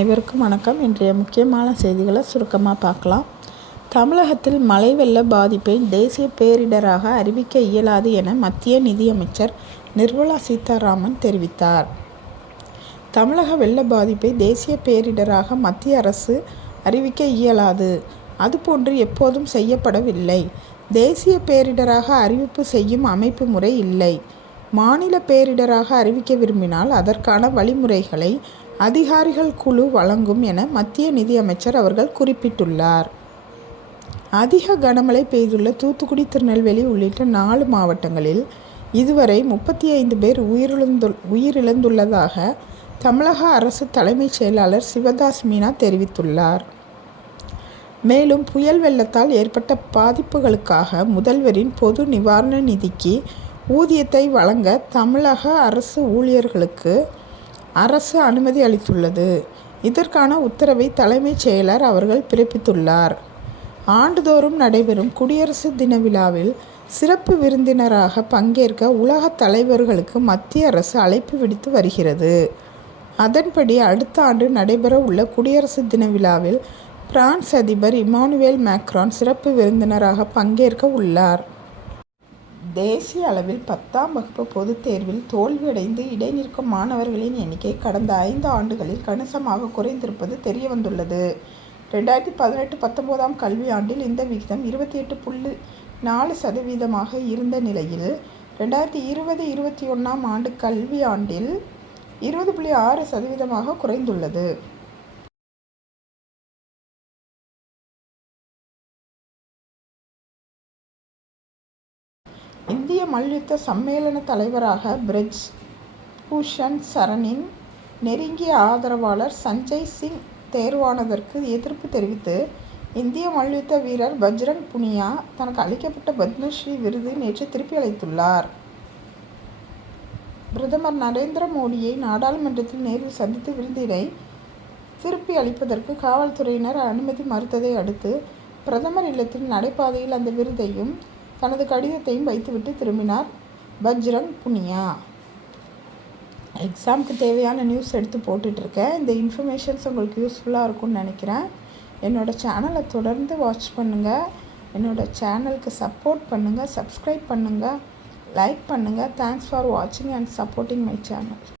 அனைவருக்கும் வணக்கம். இன்றைய முக்கியமான செய்திகளை சுருக்கமாக பார்க்கலாம். தமிழகத்தில் மழை வெள்ள பாதிப்பை தேசிய பேரிடராக அறிவிக்க இயலாது என மத்திய நிதியமைச்சர் நிர்மலா சீதாராமன் தெரிவித்தார். தமிழக வெள்ள பாதிப்பை தேசிய பேரிடராக மத்திய அரசு அறிவிக்க இயலாது, அதுபோன்று எப்போதும் செய்யப்படவில்லை. தேசிய பேரிடராக அறிவிப்பு செய்யும் அமைப்பு முறை இல்லை. மாநில பேரிடராக அறிவிக்க விரும்பினால் அதற்கான வழிமுறைகளை அதிகாரிகள் குழு வழங்கும் என மத்திய நிதியமைச்சர் அவர்கள் குறிப்பிட்டுள்ளார். அதிக கனமழை பெய்துள்ள தூத்துக்குடி, திருநெல்வேலி உள்ளிட்ட 4 மாவட்டங்களில் இதுவரை 35 பேர் உயிரிழந்துள்ளதாக தமிழக அரசு தலைமைச் செயலாளர் சிவதாஸ் மீனா தெரிவித்துள்ளார். மேலும் புயல் வெள்ளத்தால் ஏற்பட்ட பாதிப்புகளுக்காக முதல்வரின் பொது நிவாரண நிதிக்கு ஊதியத்தை வழங்க தமிழக அரசு ஊழியர்களுக்கு அரசு அனுமதி அளித்துள்ளது. இதற்கான உத்தரவை தலைமைச் செயலர் அவர்கள் பிறப்பித்துள்ளார். ஆண்டுதோறும் நடைபெறும் குடியரசு தின விழாவில் சிறப்பு விருந்தினராக பங்கேற்க உலக தலைவர்களுக்கு மத்திய அரசு அழைப்பு விடுத்து வருகிறது. அதன்படி அடுத்த ஆண்டு நடைபெற உள்ள குடியரசு தின விழாவில் பிரான்ஸ் அதிபர் இமானுவேல் மேக்ரான் சிறப்பு விருந்தினராக பங்கேற்க உள்ளார். தேசிய அளவில் 10ஆம் வகுப்பு பொதுத் தேர்வில் தோல்வியடைந்து இடைநிற்கும் மாணவர்களின் எண்ணிக்கை கடந்த 5 ஆண்டுகளில் கணிசமாக குறைந்திருப்பது தெரியவந்துள்ளது. 2018-19 கல்வியாண்டில் இந்த விகிதம் 28.4% இருந்த நிலையில் 2020-21 ஆண்டு கல்வியாண்டில் 20.6% குறைந்துள்ளது. இந்திய மல்யுத்த சம்மேளன தலைவராக பிரிஜ் பூஷன் சரணின் நெருங்கிய ஆதரவாளர் சஞ்சய் சிங் தேர்வானதற்கு எதிர்ப்பு தெரிவித்து இந்திய மல்யுத்த வீரர் பஜ்ரங் புனியா தனக்கு அளிக்கப்பட்ட பத்மஸ்ரீ விருது நேற்று திருப்பி அளித்துள்ளார். பிரதமர் நரேந்திர மோடியை நாடாளுமன்றத்தில் நேரில் சந்தித்து விருதினை திருப்பி அளிப்பதற்கு காவல்துறையினர் அனுமதி மறுத்ததை அடுத்து பிரதமர் இல்லத்தின் நடைபாதையில் அந்த விருதையும் தனது கடிதத்தையும் வைத்துவிட்டு திரும்பினார் பஜ்ரங் புனியா. எக்ஸாமுக்கு தேவையான நியூஸ் எடுத்து போட்டுட்ருக்கேன். இந்த இன்ஃபர்மேஷன்ஸ் உங்களுக்கு யூஸ்ஃபுல்லாக இருக்கும்னு நினைக்கிறேன். என்னோடய சேனலை தொடர்ந்து வாட்ச் பண்ணுங்கள். என்னோடய சேனலுக்கு சப்போர்ட் பண்ணுங்கள், சப்ஸ்கிரைப் பண்ணுங்கள், லைக் பண்ணுங்கள். தேங்க்ஸ் ஃபார் வாட்சிங் அண்ட் சப்போர்ட்டிங் மை சேனல்.